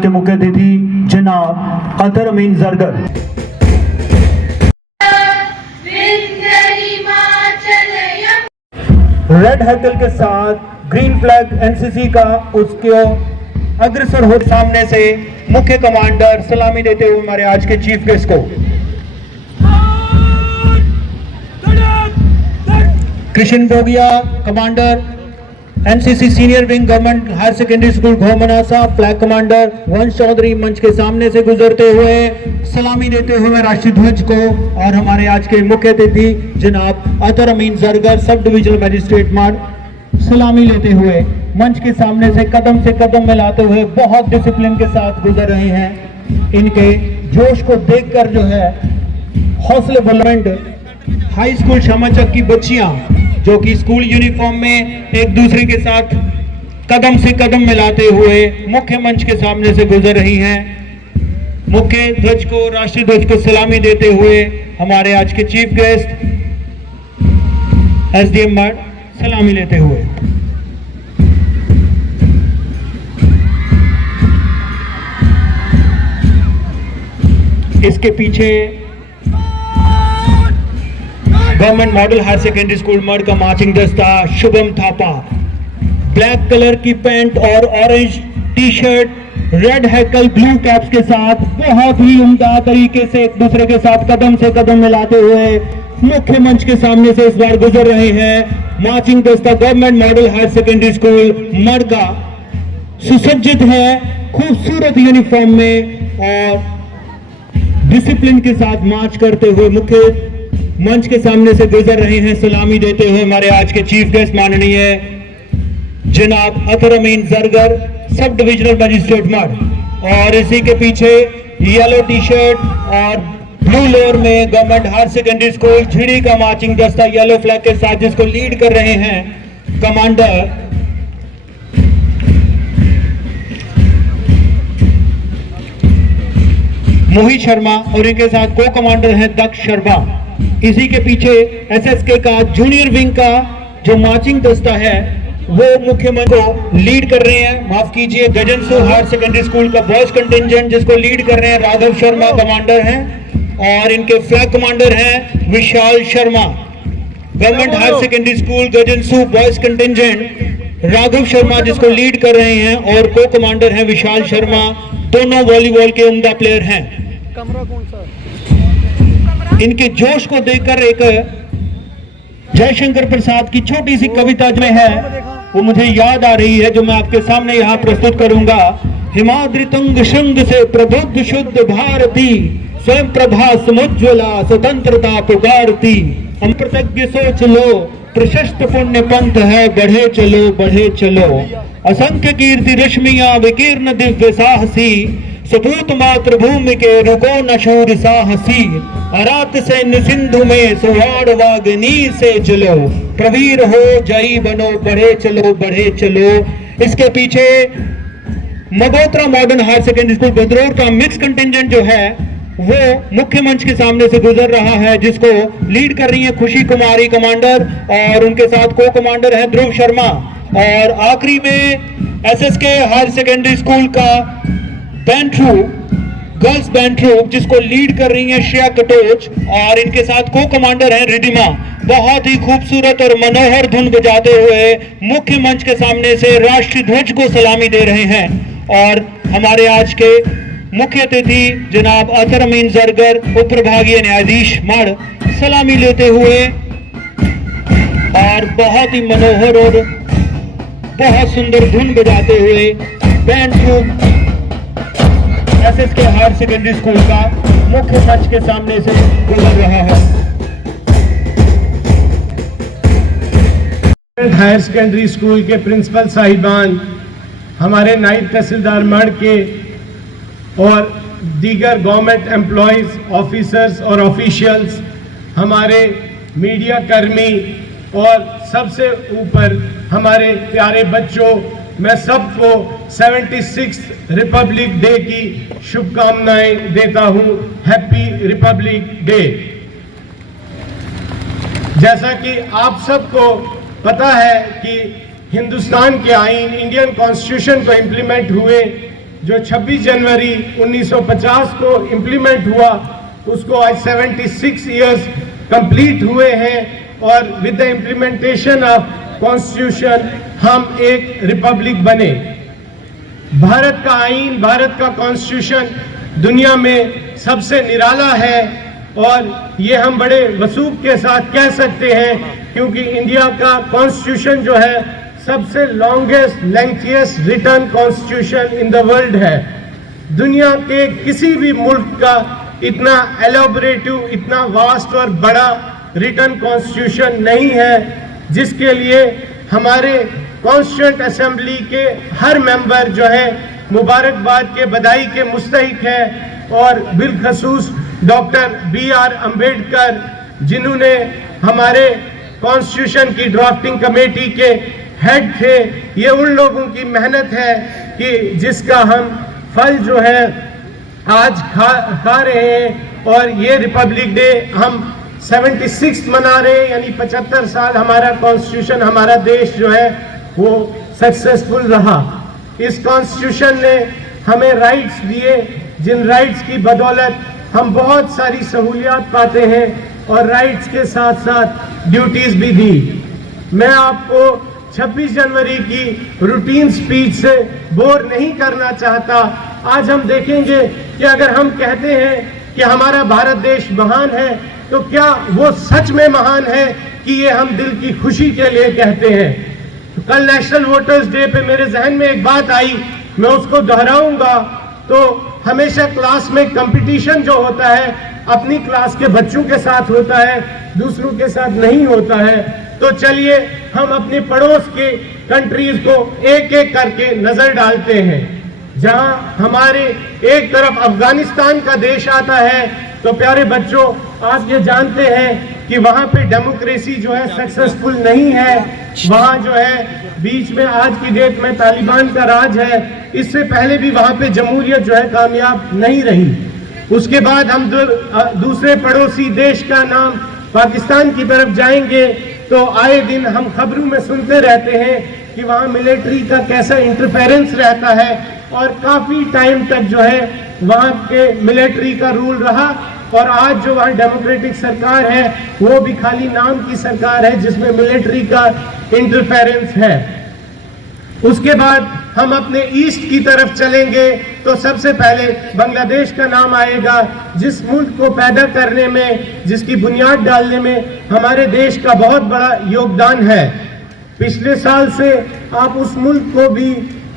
आज के मुख्य अतिथि जनाब अतर अमीन जरगर। रेड हैकल के साथ ग्रीन फ्लैग एनसीसी का उसके अग्रसर हो सामने से मुख्य कमांडर सलामी देते हुए हमारे आज के चीफ गेस्ट को Krishna Bogia, commander NCC senior wing government higher secondary school Ghomanasa, flag commander Vansh Chaudhary मंच के सामने से गुजरते हुए सलामी देते हुए राष्ट्रीय ध्वज को, और हमारे आज के मुख्य अतिथि जनाब अतर अमीन जरगर सब डिविजनल मजिस्ट्रेट मार्ग सलामी लेते हुए मंच के सामने से कदम मिलाते हुए बहुत डिसिप्लिन के साथ गुजर रहे हैं। इनके जोश को देखकर जो है हौसले बुलंद हाई स्कूल शामाचक की बच्चियां जो कि स्कूल यूनिफॉर्म में एक दूसरे के साथ कदम से कदम मिलाते हुए मुख्य मंच के सामने से गुजर रही हैं। मुख्य ध्वज को, राष्ट्रीय ध्वज को सलामी देते हुए हमारे आज के चीफ गेस्ट एसडीएम मार्ग सलामी लेते हुए इसके पीछे government model higher secondary school mud का मार्चिंग दस्ता शुभम थापा, ब्लैक कलर की पैंट और orange T shirt, red hackle blue caps के साथ बहुत ही उम्दा तरीके से एक दूसरे के साथ कदम से कदम मिलाते हुए मुख्य मंच के सामने से इस बार गुजर रहे हैं। मार्चिंग दस्ता government model higher secondary school mud का सुसज्जित है खूबसूरत यूनिफॉर्म में और डिसिप्लिन के साथ मार्च करते हुए मुख्य मंच के सामने से गुजर रहे हैं। सलामी देते हुए हमारे आज के चीफ गेस्ट माननीय जनाब अतर अमीन Zargar sub divisional magistrate mud, और इसी के पीछे येलो टी शर्ट और ब्लू लोअर में government higher secondary school Jhiri का मार्चिंग दस्ता येलो फ्लैग के साथ जिसको लीड कर रहे हैं कमांडर मोहित शर्मा, और इनके साथ को कमांडर हैं दक्ष शर्मा। इसी के पीछे एसएसके का जूनियर विंग का जो मार्चिंग दस्ता है वो मुख्य मंच को लीड कर रहे हैं, माफ कीजिए गजनसू हायर सेकेंडरी स्कूल का बॉयज कंटिंजेंट जिसको लीड कर रहे हैं राघव शर्मा कमांडर हैं, और इनके फ्लैग कमांडर हैं Vishal Sharma. Government higher secondary school Gajansoo boys contingent Raghav Sharma जिसको लीड कर रहे हैं, और को कमांडर हैं विशाल शर्मा। दोनों वॉलीबॉल के उम्दा प्लेयर हैं। कमरा कौन सा? इनके जोश को देखकर एक जयशंकर प्रसाद की छोटी सी कविता में है वो मुझे याद आ रही है जो मैं आपके सामने यहाँ प्रस्तुत करूंगा। हिमाद्रि तुंग श्रृंग से प्रबुद्ध शुद्ध भारती, स्वयं प्रभा समुज्ज्वला स्वतंत्रता पुकारती। हम प्रतज्ञ सोच लो प्रशस्त पुण्य पंथ है, बढ़े चलो असंख्य कीर्ति रश्मियां विकीर्ण दिव्य साहसी, सपूत मातृभूमि के रुको न शूर साहसी। अरात से निसिंधु में सुवाड़ वागनी से चलो, प्रवीर हो जई बनो बढ़े चलो। इसके पीछे Magotra modern higher secondary school Badraur का मिक्स कंटिंजेंट जो है वो मुख्य मंच के सामने से गुजर रहा है जिसको लीड कर रही है खुशी कुमारी कमांडर, और उनके साथ को कमांडर है ध्रुव शर्मा। और आखिरी में एसएसके हायर सेकेंडरी स्कूल का band troupe, girls band troupe जिसको लीड कर रही है श्रेया कटोच, और इनके साथ को कमांडर हैं रिदिमा। बहुत ही खूबसूरत और मनोहर धुन बजाते हुए मुख्य मंच के सामने से राष्ट्रीय ध्वज को सलामी दे रहे हैं। और हमारे आज के मुख्य अतिथि जनाब अतर अमीन जरगर उप प्रभागीय न्यायाधीश मड सलामी लेते हुए और बहुत ही मनोहर और बहुत सुंदर धुन बजाते हुए band troupe SSK higher secondary school का मुख्य मंच के सामने से गुजर रहा है। हायर सेकेंडरी स्कूल के प्रिंसिपल साहिबान, हमारे नायब तहसीलदार मड के और दीगर गवर्नमेंट एम्प्लॉयज़, ऑफिसर्स और ऑफिशियल्स, हमारे मीडिया कर्मी और सबसे ऊपर हमारे प्यारे बच्चों, मैं सबको 76 रिपब्लिक डे की शुभकामनाएं देता हूं। Happy Republic day. जैसा कि आप सबको पता है कि हिंदुस्तान के आईन, इंडियन कॉन्स्टिट्यूशन को इम्प्लीमेंट हुए जो 26 जनवरी 1950 को इम्प्लीमेंट हुआ, उसको आज 76 इयर्स कंप्लीट हुए हैं और with the implementation of constitution हम एक रिपब्लिक बने। भारत का आईन, भारत का कॉन्स्टिट्यूशन दुनिया में सबसे निराला है और ये हम बड़े वसूख के साथ कह सकते हैं क्योंकि इंडिया का कॉन्स्टिट्यूशन जो है सबसे longest lengthiest written constitution in the world है। दुनिया के किसी भी मुल्क का इतना एलोबरेटिव, इतना वास्ट और बड़ा रिटन कॉन्स्टिट्यूशन नहीं है, जिसके लिए हमारे कॉन्स्टिट्यूएंट असेंबली के हर मेंबर जो है मुबारकबाद के, बधाई के मुस्तहिक है। और बिलखसूस डॉक्टर BR अम्बेडकर, जिन्होंने हमारे कॉन्स्टिट्यूशन की ड्राफ्टिंग कमेटी के हेड थे, ये उन लोगों की मेहनत है कि जिसका हम फल जो है आज खा रहे हैं। और ये रिपब्लिक डे हम 76 मना रहे हैं, यानी 75 साल हमारा कॉन्स्टिट्यूशन, हमारा देश जो है वो सक्सेसफुल रहा। इस कॉन्स्टिट्यूशन ने हमें राइट्स दिए, जिन राइट्स की बदौलत हम बहुत सारी सहूलियात पाते हैं और राइट्स के साथ साथ ड्यूटीज भी दी। मैं आपको 26 जनवरी की रूटीन स्पीच से बोर नहीं करना चाहता। आज हम देखेंगे कि अगर हम कहते हैं कि हमारा भारत देश महान है, तो क्या वो सच में महान है कि ये हम दिल की खुशी के लिए कहते हैं। तो कल नेशनल वोटर्स डे पे मेरे जहन में एक बात आई, मैं उसको दोहराऊंगा। तो हमेशा क्लास में कंपटीशन जो होता है अपनी क्लास के बच्चों के साथ होता है, दूसरों के साथ नहीं होता है। तो चलिए हम अपने पड़ोस के कंट्रीज को एक एक करके नजर डालते हैं। जहां हमारे एक तरफ अफगानिस्तान का देश आता है, तो प्यारे बच्चों आप ये जानते हैं कि वहां पे डेमोक्रेसी जो है सक्सेसफुल नहीं है। वहां जो है बीच में आज की डेट में तालिबान का राज है, इससे पहले भी वहां पे जमहूरियत जो है कामयाब नहीं रही। उसके बाद हम दूसरे पड़ोसी देश का नाम पाकिस्तान की तरफ जाएंगे, तो आए दिन हम खबरों में सुनते रहते हैं कि वहाँ मिलिट्री का कैसा इंटरफेरेंस रहता है और काफ़ी टाइम तक जो है वहाँ के मिलिट्री का रूल रहा। और आज जो वहाँ डेमोक्रेटिक सरकार है वो भी खाली नाम की सरकार है जिसमें मिलिट्री का इंटरफेरेंस है। उसके बाद हम अपने ईस्ट की तरफ चलेंगे तो सबसे पहले बांग्लादेश का नाम आएगा, जिस मुल्क को पैदा करने में, जिसकी बुनियाद डालने में हमारे देश का बहुत बड़ा योगदान है। पिछले साल से आप उस मुल्क को भी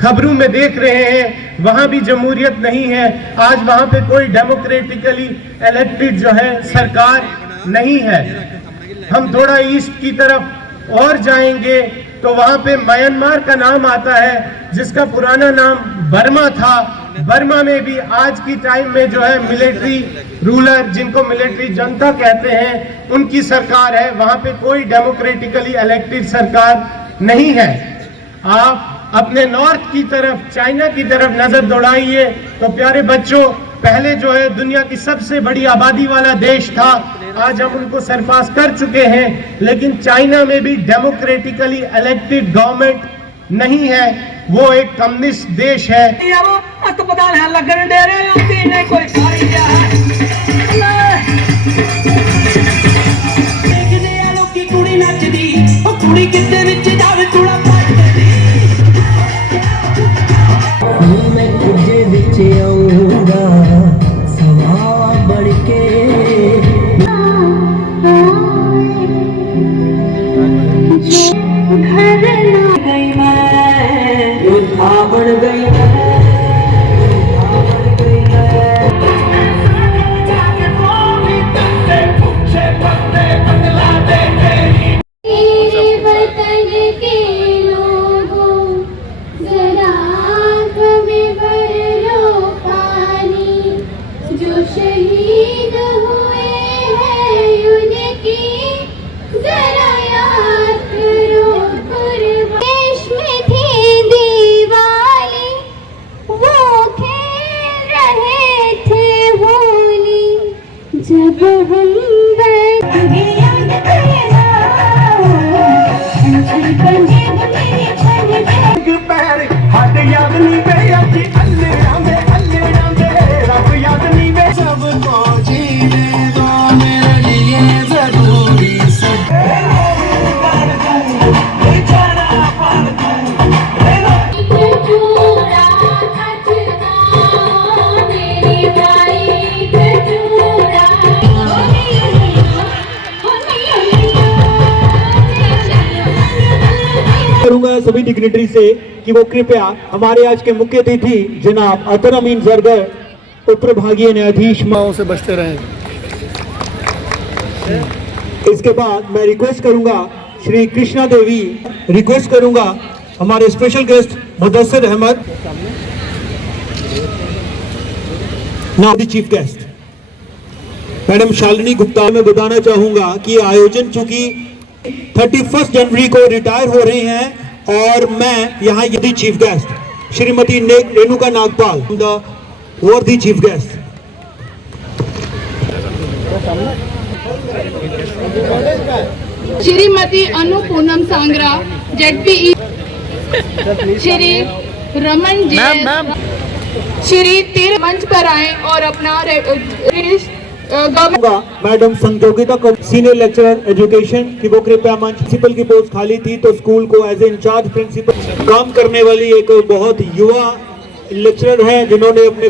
खबरों में देख रहे हैं, वहां भी जमहूरियत नहीं है। आज वहां पे कोई डेमोक्रेटिकली इलेक्टेड जो है सरकार नहीं है। हम थोड़ा ईस्ट की तरफ और जाएंगे तो वहां पे म्यांमार का नाम आता है, जिसका पुराना नाम बर्मा था। बर्मा में भी आज की टाइम में जो है मिलिट्री रूलर, जिनको मिलिट्री जनता कहते हैं, उनकी सरकार है। वहां पे कोई डेमोक्रेटिकली इलेक्टेड सरकार नहीं है। आप अपने नॉर्थ की तरफ, चाइना की तरफ नजर दौड़ाइए तो प्यारे बच्चों, पहले जो है दुनिया की सबसे बड़ी आबादी वाला देश था, आज हम उनको सरपास कर चुके हैं। लेकिन चाइना में भी डेमोक्रेटिकली इलेक्टेड गवर्नमेंट नहीं है, वो एक कम्युनिस्ट देश है। अस्पताल है लगन दे रहे ने कोई खाई जा देखदे आ लोकी कुड़ी नचदी, ओ कुड़ी किते विच जावे थोड़ा पटदी। मैं तुझे विच आऊंगा सवा बढ़ के, घर ना गई मैं, योद्धा बन गई वतन के सभी डिग्निटरी से कि वो कृपया हमारे आज के मुख्य अतिथि जनाब अतर अमीन जरगर उपप्रभागीय न्यायाधीश से बचते रहें। इसके बाद मैं रिक्वेस्ट करूंगा श्री कृष्णा देवी, रिक्वेस्ट करूंगा हमारे special guest Mudassir Ahmad, now the chief guest madam Shalini Gupta. मैं बताना चाहूंगा कि ये आयोजन चूंकि 31 जनवरी को रिटायर हो रहे हैं और मैं यहाँ यदि chief guest Shrimati Renuka Nagpal, the वर्दी चीफ गेस्ट। श्रीमती अनु पूनम सांगरा ZPE, श्री रमन जैन, श्री तीर मंच पर आए और अपना madam Sanjogita senior lecturer education की वो कृपया मंच। प्रिंसिपल की पोस्ट खाली थी तो स्कूल को एज ए इंचार्ज प्रिंसिपल काम करने वाली एक बहुत युवा लेक्चरर है जिन्होंने अपने